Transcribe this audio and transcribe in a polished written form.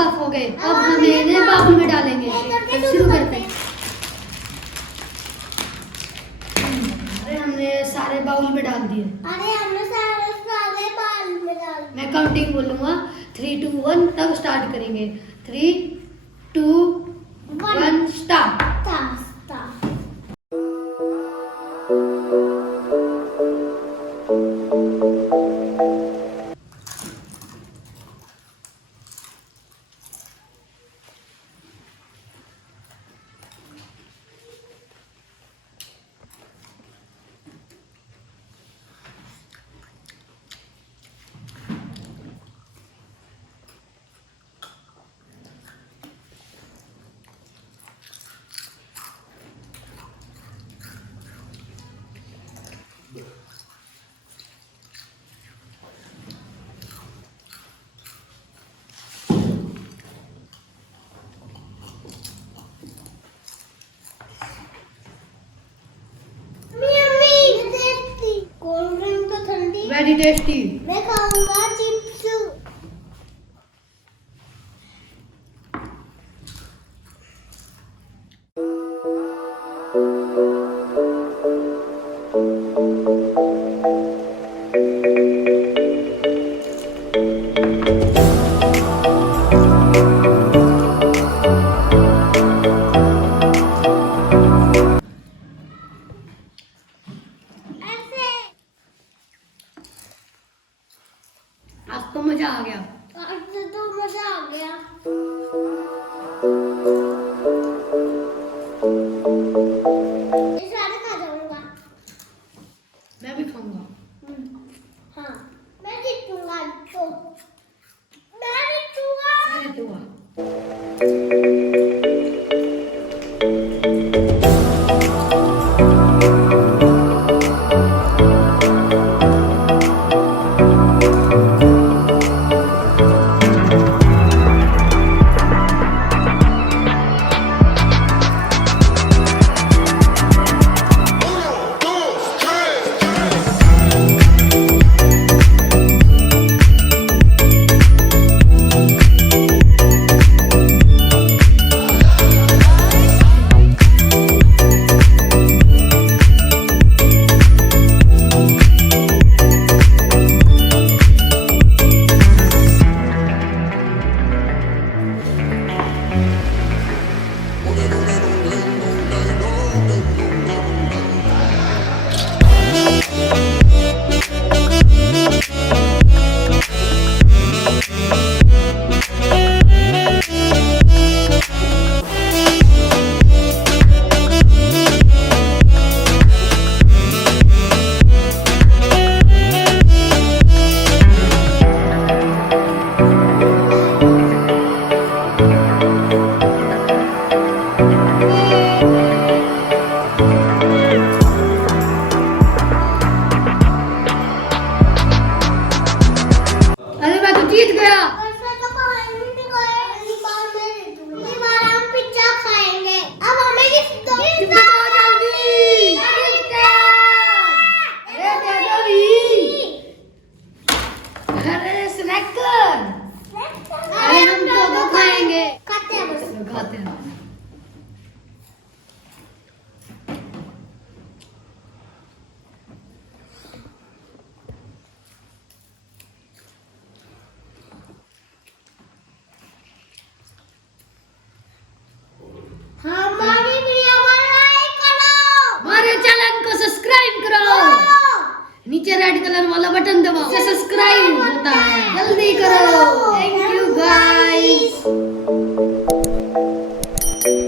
Half हो गए। अब हम इन्हें बाउल में डालेंगे। तो शुरू करते हैं। अरे हमने सारे बाउल में डाल दिए। अरे हमने सारे बाउल में डाल दिए। मैं काउंटिंग बोलूंगा 3 2 1 तब स्टार्ट करेंगे। 3 2 1 स्टार्ट। Very tasty. मैं खाऊंगा चिप्स। आज तो मजा आ गया। आज तो मजा आ गया। ये सारे खा जाऊंगा। मैं भी खाऊंगा। हाँ, मैं जीतूंगा तो। मैं जीतूंगा। मैं जीतूंगा। जीत गया। वैसे तो खाएंगे नहीं गए। इस बार हम पिज्जा खाएंगे। अब हमें गिफ्ट दो। गिफ्ट दो जल्दी। अरे दे दो भी। अरे स्नैक कर। अरे हम दो खाएंगे। खाते हैं बस। खाते हैं। हमारी वीडियो को लाइक करो। हमारे चैनल को सब्सक्राइब करो। नीचे रेड कलर वाला बटन दबाओ। सब्सक्राइब होता है। जल्दी करो। Thank you guys.